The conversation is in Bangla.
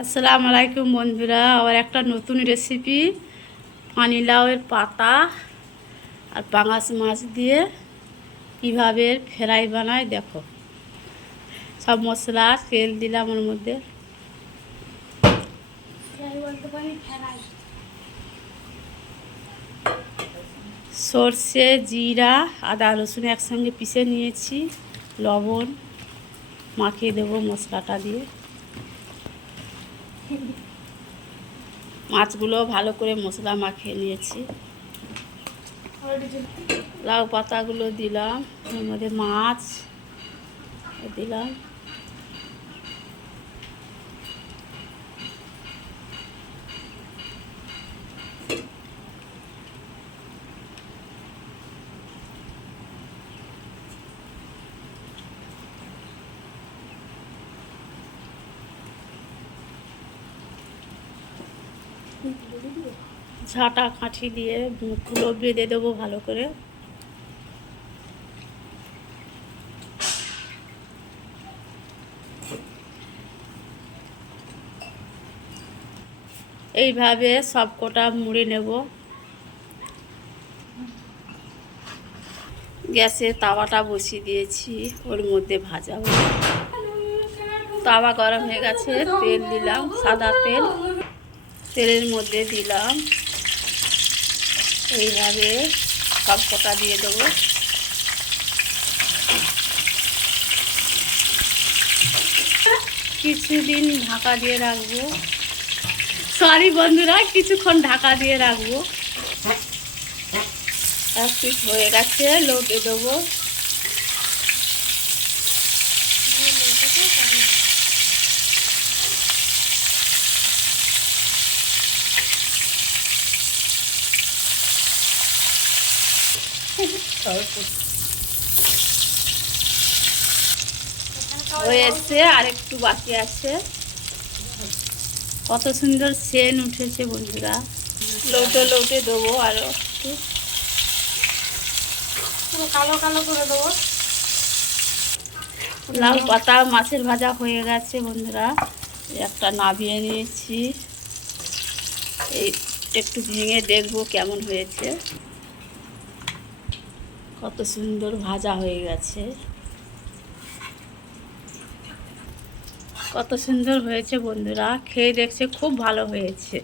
আসসালামু আলাইকুম বন্ধুরা আবার একটা নতুন রেসিপি পানি লাউয়ের পাতা আর পাঙাশ মাছ দিয়ে কীভাবে ফ্রাই বানায় দেখো। সব মশলা তেল দিলাম ওর মধ্যে। সর্ষে জিরা আদা রসুন একসঙ্গে পিষে নিয়েছি লবণ মাখিয়ে দেবো মশলাটা দিয়ে। মাছগুলো ভালো করে মশলা মাখিয়ে নিয়েছি। লাউ পাতাগুলো দিলাম এর মধ্যে মাছ দিলাম। ঝাঁটা কাঠি দিয়ে মুখগুলো বেঁধে দেবো ভালো করে। এইভাবে সব কটা মুড়ে নেব। গ্যাসে তাওয়াটা বসিয়ে দিয়েছি, ওর মধ্যে ভাজাবো তাওয়া গরম হয়ে গেছে, তেল দিলাম, সাদা তেল। তেলের মধ্যে দিলাম। এইভাবে সব কটা দিয়ে দেবো। কিছুদিন ঢাকা দিয়ে রাখব। সরি বন্ধুরা, কিছুক্ষণ ঢাকা দিয়ে রাখব। এক পিস হয়ে গেছে, লোটে দেবো। হয়েছে আর একটু বাকি আছে। কত সুন্দর সেন উঠেছে বন্ধুরা। লৌটে লৌটে দেবো আরও একটু। কালো কালো করে দেবো। লাউ পাতা মাছের ভাজা হয়ে গেছে বন্ধুরা। একটা নাবিয়ে নিয়েছি। এই একটু ভেঙে দেখব কেমন হয়েছে। কত সুন্দর ভাজা হয়ে গেছে। কত সুন্দর হয়েছে বন্ধুরা খেয়ে দেখছে খুব ভালো হয়েছে।